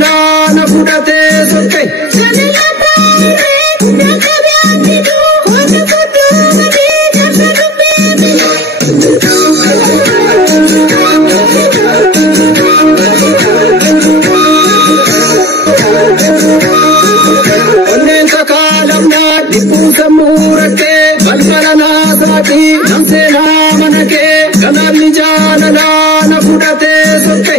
jaalala na fudhate sokke. Onnen kakalamna dipusa murake balbalana sati namse na manake kanali jaalala na fudhate sokke.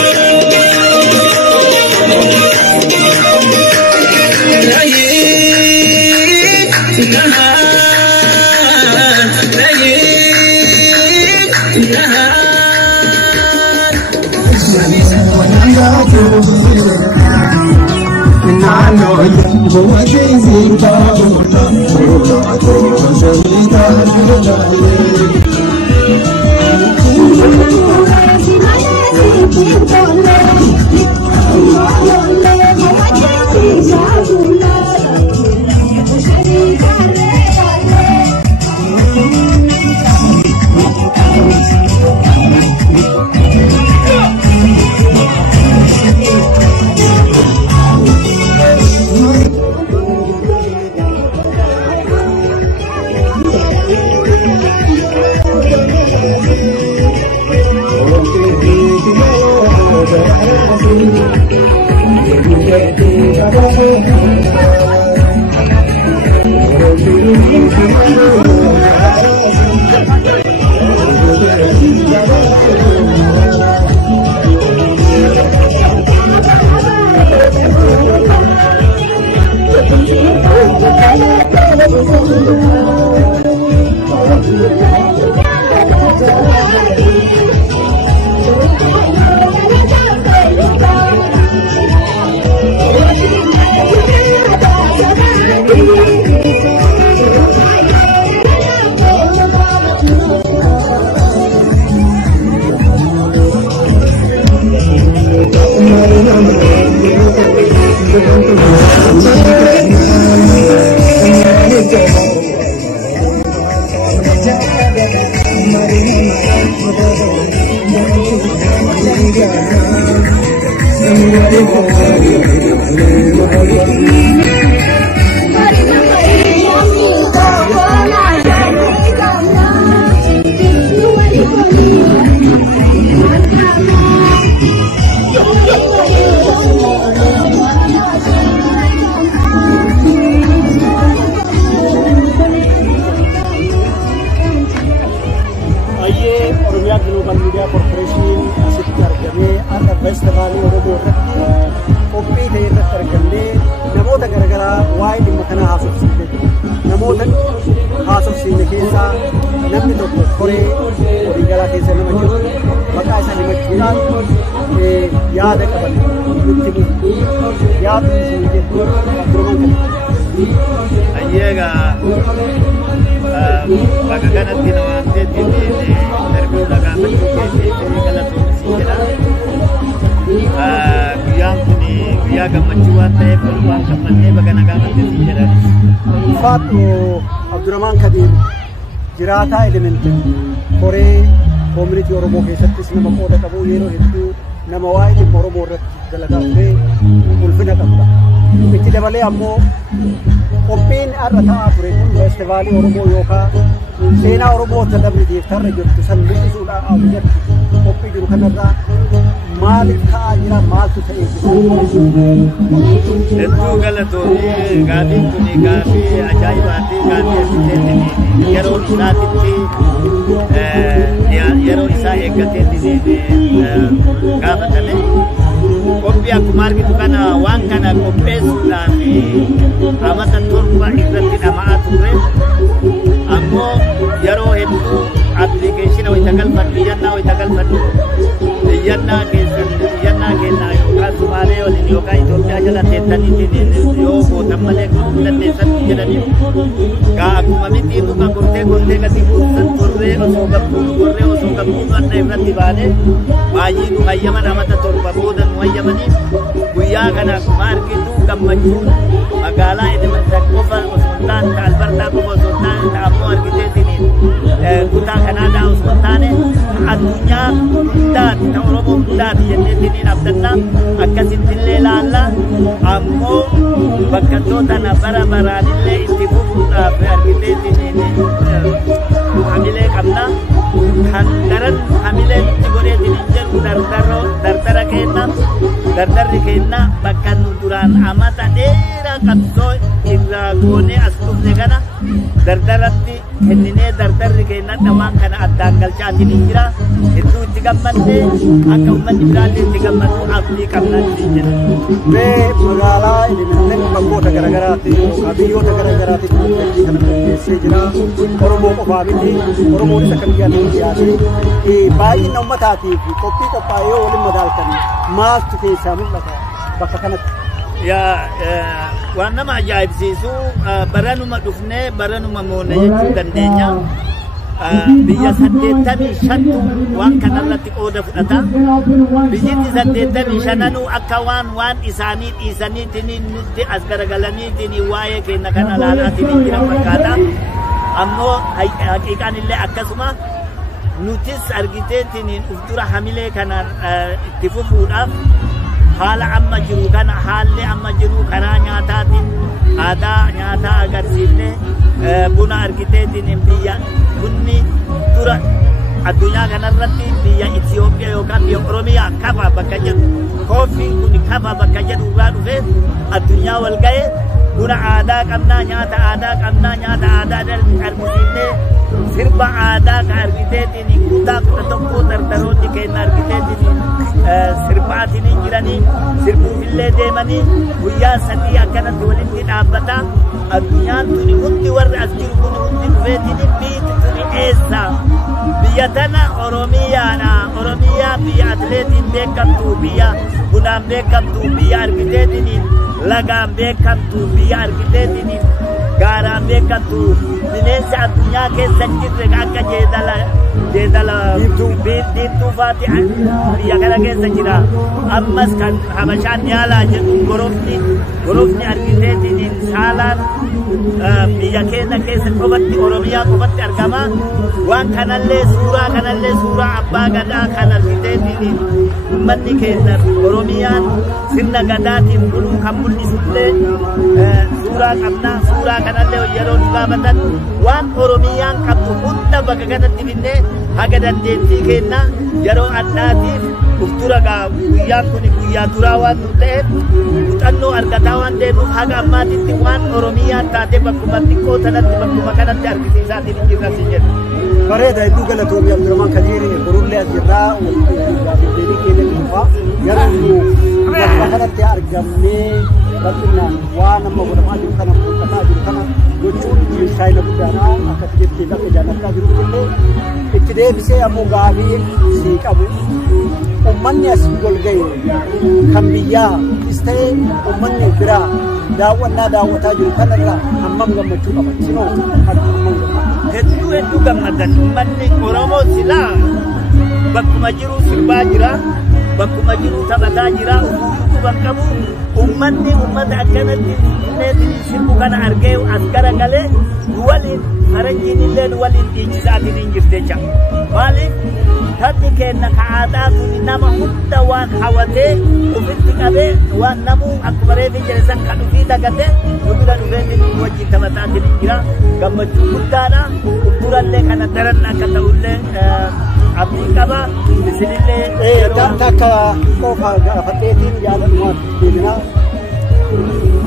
Yeah. Abdurrahman Kadir jiraata elementi koree community Oromoo keessattis nama qooda qabu yeroo hedduu nama waa'ee dhimma Oromoo irratti dalagaa turee ulfina qabudha. Itti dabalee ammoo qophiin har'a ta'aa ture kun feestivaalii Oromoo yookaan seenaa Oromoo tatamitiif tarra jirtu san mul'isuudhaan abiyyatti qophii jiru kanarraa maaliif ta'aa jira maaltu ta'ee jira? Hedduu galatoomii gaaffiin kun gaaffii ajaa'ibaati gaaffii asitteetti yeroo isaatitti yeroo isaa eeggateetti gaafatame qophii akkuma argitu kana waan kana qopheessuudhaan amata torba irratti dhama'aa turre ammoo yeroo hedduu appilikeeshina wayita galfadhu iyyannaa wayita galfadhu iyyannaa kennaa yookaan Sumaalee waliin yookaan Itoophiyaa jala teessaniitiin yoo gootan malee gochuu dandeessan jedhaniif gaa akkuma miti dhuga gortee gadi buusan turree osoo gabbuu adda irratti baanee baay'ee nu hayyaman amata torba booda nu hayyamaniif guyyaa kana akkuma argitu gammachuun magaalaa Edmonton qofa osoo hin taane Albertaa qofa osoo hin taane ammoo argiteetiin kutaa Kanaadaa osoo hin taane addunyaa hundaati ta Oromoo hundaati jenneetiin abdannaa akkasittillee laalla ammoo bakkattoota na bara baraanillee itti fufuudhaaf argiteetiin hamilee qabna kan daran hamilee itti godheetiin hin jedhu dardarri kenna bakka nu duraan amata dheeraa qabsoo irraa goonee as dhufne kana dardaratti kenninee dardarri kenna waan kana addaan galchaatiin hin jira hedduu itti gammadnee akka uummanni biraallee itti gammadu abdii qabna ittiin jedha. Mee magaalaa Edmonton bakkoota garaagaraatti biyyoota garaagaraatti kana keessee jira Oromoo qofaa miti Oromoonis akka biyyaatti dhiyaatee baay'ina uummataatiif qophii qophaa'ee waliin madaaltan maaltu keessaa mul'ata bakka kanatti? waan nama ajaa'ibsiisu baranuma dhufnee baranuma moona jechuu dandeenya. Biyya 85 waan kanarratti qooda fudhata. Biyyatti 85 akka waan isaanii dhiisaniitiin nutti as garagalaniitiin waa'ee keenya kana laalaatiin jiran fakkaata. Ammoo haqiiqaan illee akkasuma nutis argiteetiin uf dura hamilee kana itti fufuudhaaf haala amma jiru kana haalli amma jiru karaa nyaataatiin aadaa nyaataa agarsiifne buna argiteetiin biyya bunni dura addunyaa kanarratti biyya Itoophiyaa yookaan biyya Oromiyaa kafa bakka jedhu koofiin kun kafa bakka jedhu irraa dhufe addunyaa wal ga'e buna aadaa qabnaa nyaata aadaa argisiifne sirba aadaa ka argiteetiin kutaa 11 dardaroonni keenya argiteetiin sirbaatiin jiranii sirbuufillee deemanii guyyaa 3 akkanatti walitti dhaabbata addunyaan tuni hundi warri as jiru kun hundi dhufeetiin biiti tuni eessa biyya tana Oromiyaa biyya atileetiin beekamtu biyya bunaan beekamtu biyya argiteetiin lagaan beekamtu biyya argiteetiin gaaraan beekamtu bineensa addunyaa keessa jirre akka jeedala diimtuu faati biyya kana keessa jira ammas kan habashaan yaalaa jedhu gorofni argiteetiin saalaan biyya keenya keessa qofatti Oromiyaa qofatti argama waan kanallee suuraa abbaa gadaa kan argiteetiin ummanni keenya Oromiyaan sirna gadaatiin buluu kan mul'isullee suuraa qabna suuraa kanallee yeroo gaafatan waan Oromiyaan qabdu hunda bakka kanatti finne haga dandeettii kenna yeroo addaatiif uftura guyyaan kun guyyaa duraa waan nu ta'eef muuxannoo argataa waan deemuuf haga ammaatitti waan Oromiyaan taate bakkuma xiqqoo sanatti bakkuma kanatti argisiisaatiin jirra si jedhu. Bareeda hedduu galatoomii Abdurrahmaan Kadiiri borullee as jirraa deebii keenya dhuunfaa garuu bakka kanatti argamnee bal'inaan waan amma godhamaa jiru kana mul'ataa jiru kana gochuun milkaa'ina guddaadhaa akkatti jettee bakka jaallattaa jiru illee itti deebisee ammoo gaabii sii qabu ummanni as golga'e kan biyyaas ta'ee ummanni biraa daawwataa jiru kanarraa hammam gammachuu qaba sinoo hedduu gammadan ummanni Oromoo silaa bakkuma jiru sirbaa jira bakkuma jiru taphataa jira uffata bakkabu ummanni ummata akkanatti sirbu kana argee as garagalee waliin faranjiin illee waliin dhiichisaatiin hin jirtecha maaliif taphni keenya ka aadaa kun nama hunda waan hawatee ofitti qabee waan namuu akkuma reefi jedhe san kan ofii dagatee bira dhufeetiin wajjin taphataatiin jira gammachuu guddaadha durallee kana daran akka ta'ullee abdii qaba isinillee akka qofa gaafateetiin yaadamumaan deebinaa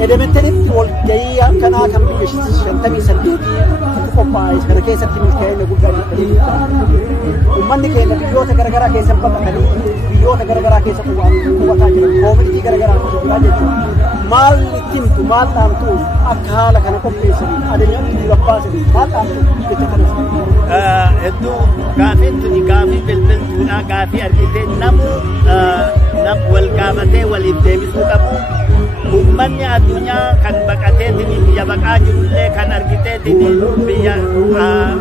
elementaritti walgahii akkanaa kan biyya 58 qophaa'e kana keessatti milkaa'ina guddaa ummanni keenya biyyoota garaagaraa keessa baqatanii biyyoota garaagaraa keessa qubataa jiran koomunitii garaagaraa keessa jiraa jechuudha maal itti himtu maal dhaamtu akka haala kana qopheessanii adeemanii babbaasanii maal dhaamtu jecha kana hedduu gaafiin tuni gaafii bilbiltuudha gaafii argitee namu wal gaafatee waliif deebisuu qabu ummanni addunyaa kan baqateetiin biyya baqaa jirullee kan argiteetiin biyya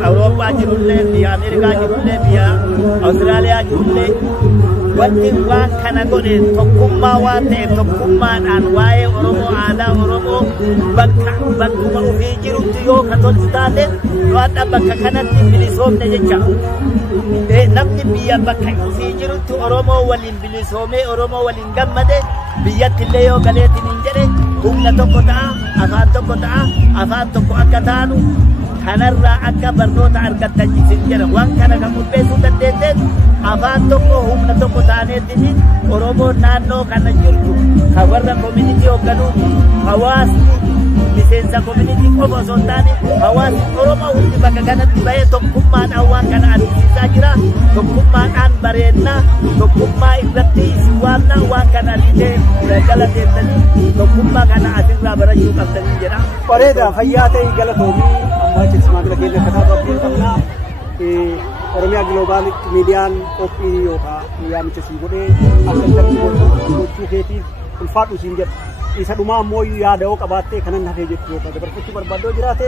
Awurooppaa jirullee biyya Ameerikaa jirullee biyya Awustiraaliyaa jirullee wanti waan kana godhe tokkummaa waan ta'eef tokkummaadhaan waa'ee Oromoo aadaa Oromoo bakkuma ofii jirutti yoo ka tolchu taate waadha bakka kanatti bilisoomne jecha namni biyya bakka ofii jirutti Oromoo waliin bilisoomee Oromoo waliin gammade biyyatti illee yoo galeetiin hin jedhe humna tokko ta'a afaan tokko akka taanu kanarraa akka barnoota argattan jisin jedha waan kana kan qopheessuu dandeetteen afaan tokko humna tokko taaneetiin Oromoo naannoo kana jirtu kan warra koomunitii hoogganuuti hawaasni miseensa koomunitii qofa osoo hin taane hawaasni Oromoo hundi bakka kanatti bahee tokkummaadhaan waan kana argisiisaa jira tokkummaadhaan bareedna tokkummaa irratti isin waamna waan kana argitee galateessanii tokkummaa kana asirraa barachuu qabdanii jedha. Bareeda fayyaa ta'e galatoomii ammaa keessumaa keenya kitaaba abdiin qabnaa Oromiyaa Global Miidiyaan qophii yookaan yaamicha sii godhee akka gochuu keetiif ulfaadhu siin jedha. isa dhumaa ammoo yaada'oo qabaattee kanan hafee jettu yookaan dabarfachuu barbaadoo jiraate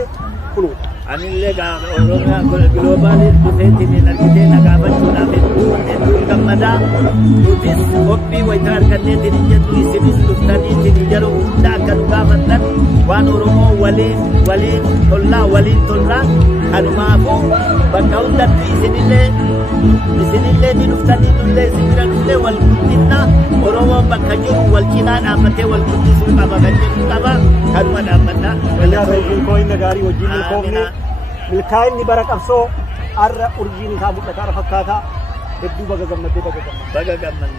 kunu. Ani illee Oromiyaa giloobaalii dhufeetiin argitee nagaafachuudhaaf hedduu gammadaa nutis qophii wayitaa arganneetiin hin jettu isinis dhuftaniitiin yeroo hunda akka nu gaafattan waan Oromoo waliin tollaa kanumaafuu bakka hundatti isinillee ni dhuftanii nullee isin bira dhufnee wal guddinna Oromoon bakka jiru wal cinaa dhaabbatee wal guddisuu qaba kan jedhu qaba kanuma dhaabbata. Milkaa'inna gaarii wajjin milkoofne milkaa'inni bara qabsoo har'a urjiin isaa mul'ata har'a fakkaata hedduu baga gammadde.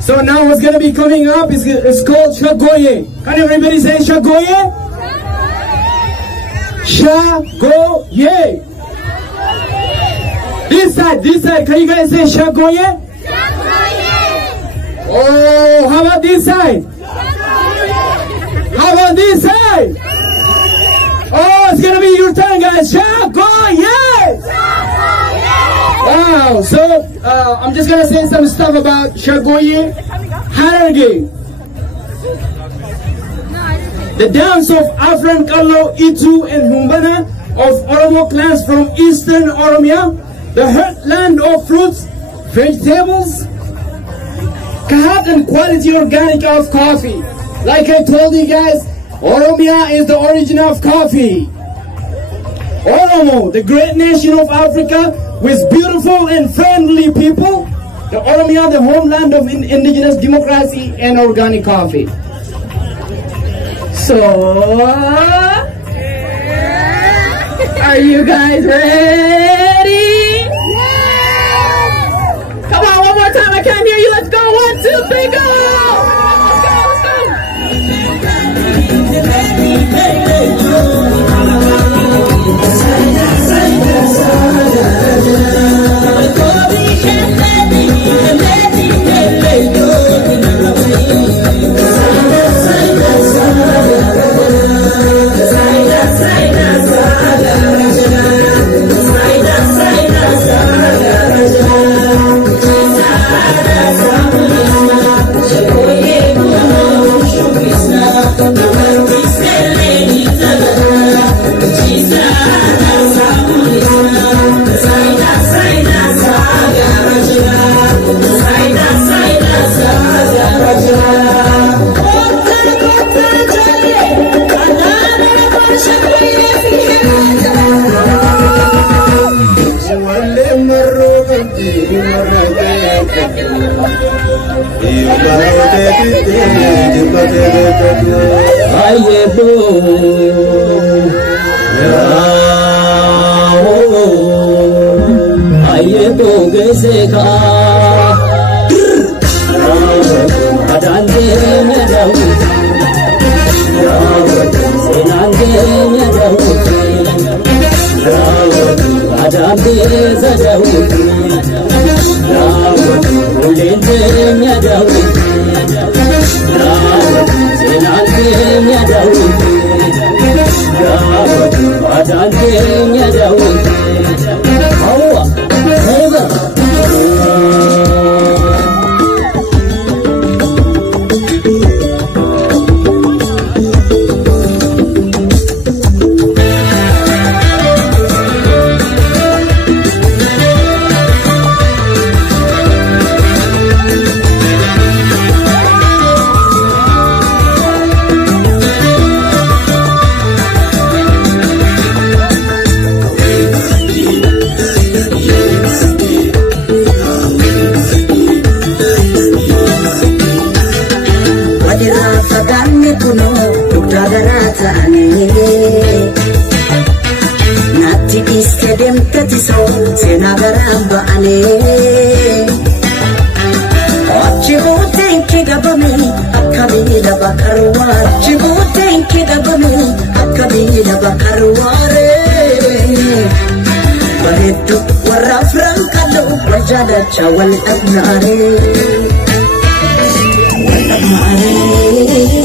So now what's going to be coming up is called Shagoye. Can everybody say Shagoye? Shagoye. This side, can you guys say Shagoye? Oh, how about this side? How about this side? Oh, it's gonna be your turn, guys. Shagoye! Wow, so I'm just gonna say some stuff about Shagoye Hararge. The dance of Afran Kallo, Itu and Humbana of Oromo clans from Eastern Oromia, the heartland of fruits, vegetables, Kahat and quality organic of coffee. Like I told you guys, Oromia is the origin of coffee. Oromo, the great nation of Africa with beautiful and friendly people. The Oromia, the homeland of indigenous democracy and organic coffee. So, are you guys ready? Come on, one more time. I can't hear you. Let's go. 1, 2, 3, go. Chawal abnare, wal abnare.